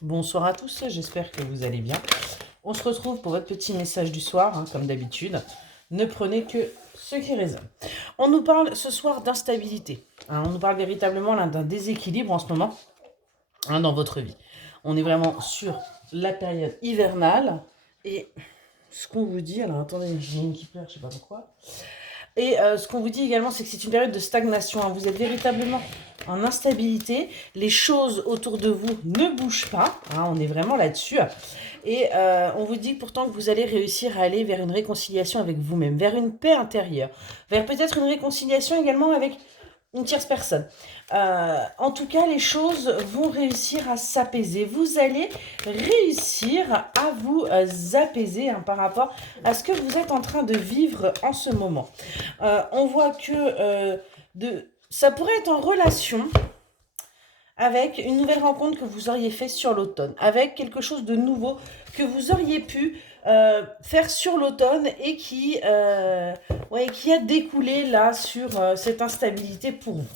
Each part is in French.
Bonsoir à tous, j'espère que vous allez bien. On se retrouve pour votre petit message du soir, comme d'habitude. Ne prenez que ce qui résonne. On nous parle ce soir d'instabilité. On nous parle véritablement là, d'un déséquilibre en ce moment dans votre vie. On est vraiment sur la période hivernale. Et ce qu'on vous dit, alors attendez, j'ai une qui pleure, je sais pas pourquoi. Et ce qu'on vous dit également, c'est que c'est une période de stagnation. Vous êtes véritablement en instabilité. Les choses autour de vous ne bougent pas. On est vraiment là-dessus. Et on vous dit pourtant que vous allez réussir à aller vers une réconciliation avec vous-même, vers une paix intérieure, vers peut-être une réconciliation également avec une tierce personne. En tout cas, les choses vont réussir à s'apaiser. Vous allez réussir à vous apaiser par rapport à ce que vous êtes en train de vivre en ce moment. On voit que ça pourrait être en relation avec une nouvelle rencontre que vous auriez fait sur l'automne, avec quelque chose de nouveau que vous auriez pu faire sur l'automne et qui a découlé là sur cette instabilité pour vous.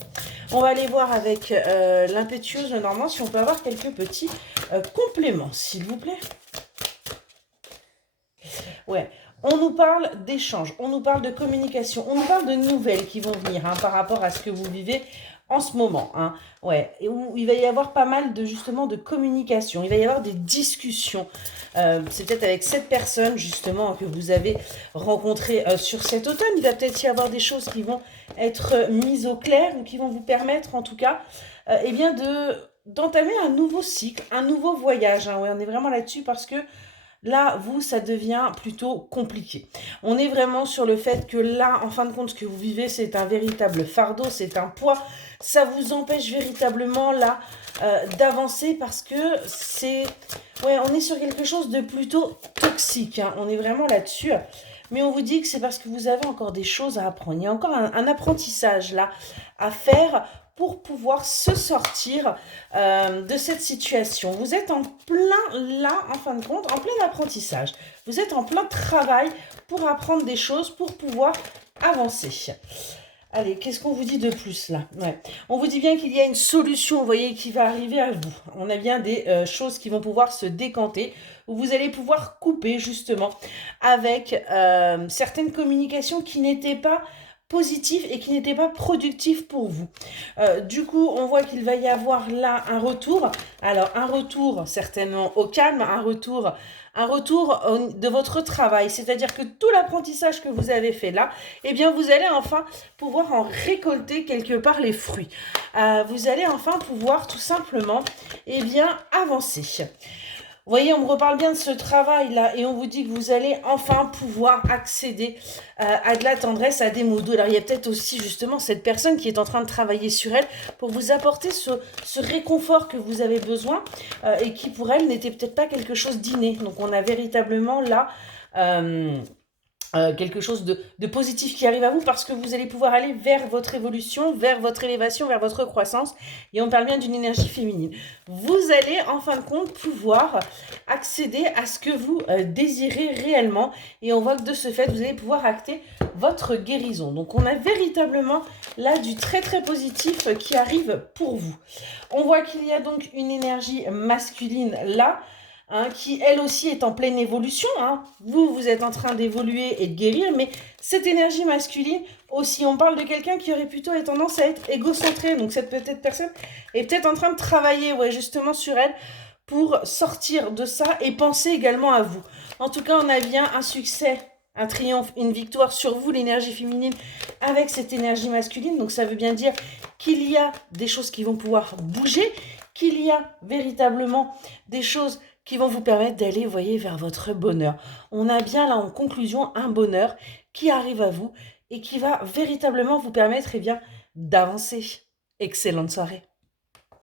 On va aller voir avec l'impétueuse Normand si on peut avoir quelques petits compléments, s'il vous plaît. Ouais. On nous parle d'échanges, on nous parle de communication, on nous parle de nouvelles qui vont venir par rapport à ce que vous vivez en ce moment. Ouais. Et où il va y avoir pas mal de justement de communication, il va y avoir des discussions. C'est peut-être avec cette personne justement que vous avez rencontré sur cet automne. Il va peut-être y avoir des choses qui vont être mises au clair ou qui vont vous permettre en tout cas d'entamer un nouveau cycle, un nouveau voyage. Ouais, on est vraiment là-dessus parce que là, vous, ça devient plutôt compliqué. On est vraiment sur le fait que là, en fin de compte, ce que vous vivez, c'est un véritable fardeau, c'est un poids. Ça vous empêche véritablement, là, d'avancer parce que c'est... Ouais, on est sur quelque chose de plutôt toxique. On est vraiment là-dessus. Mais on vous dit que c'est parce que vous avez encore des choses à apprendre. Il y a encore un apprentissage, là, à faire pour pouvoir se sortir de cette situation. Vous êtes en plein, là, en fin de compte, en plein apprentissage. Vous êtes en plein travail pour apprendre des choses, pour pouvoir avancer. Allez, qu'est-ce qu'on vous dit de plus, là? Ouais. On vous dit bien qu'il y a une solution, vous voyez, qui va arriver à vous. On a bien des choses qui vont pouvoir se décanter, où vous allez pouvoir couper, justement, avec certaines communications qui n'étaient pas positif et qui n'était pas productif pour vous. Du coup, on voit qu'il va y avoir là un retour. Alors, un retour certainement au calme, un retour de votre travail. C'est-à-dire que tout l'apprentissage que vous avez fait là, eh bien, vous allez enfin pouvoir en récolter quelque part les fruits. Vous allez enfin pouvoir tout simplement, eh bien, avancer. Vous voyez, on me reparle bien de ce travail-là et on vous dit que vous allez enfin pouvoir accéder à de la tendresse, à des mots doux. Alors, il y a peut-être aussi justement cette personne qui est en train de travailler sur elle pour vous apporter ce réconfort que vous avez besoin et qui, pour elle, n'était peut-être pas quelque chose d'inné. Donc, on a véritablement là... quelque chose de positif qui arrive à vous parce que vous allez pouvoir aller vers votre évolution, vers votre élévation, vers votre croissance. Et on parle bien d'une énergie féminine. Vous allez, en fin de compte, pouvoir accéder à ce que vous désirez réellement. Et on voit que de ce fait, vous allez pouvoir acter votre guérison. Donc, on a véritablement là du très très positif qui arrive pour vous. On voit qu'il y a donc une énergie masculine là, qui elle aussi est en pleine évolution. Vous êtes en train d'évoluer et de guérir, mais cette énergie masculine aussi, on parle de quelqu'un qui aurait plutôt tendance à être égocentré. Donc cette petite personne est peut-être en train de travailler justement sur elle pour sortir de ça et penser également à vous. En tout cas, on a bien un succès, un triomphe, une victoire sur vous, l'énergie féminine, avec cette énergie masculine. Donc ça veut bien dire qu'il y a des choses qui vont pouvoir bouger, qu'il y a véritablement des choses qui vont vous permettre d'aller, vous voyez, vers votre bonheur. On a bien là en conclusion un bonheur qui arrive à vous et qui va véritablement vous permettre, eh bien, d'avancer. Excellente soirée.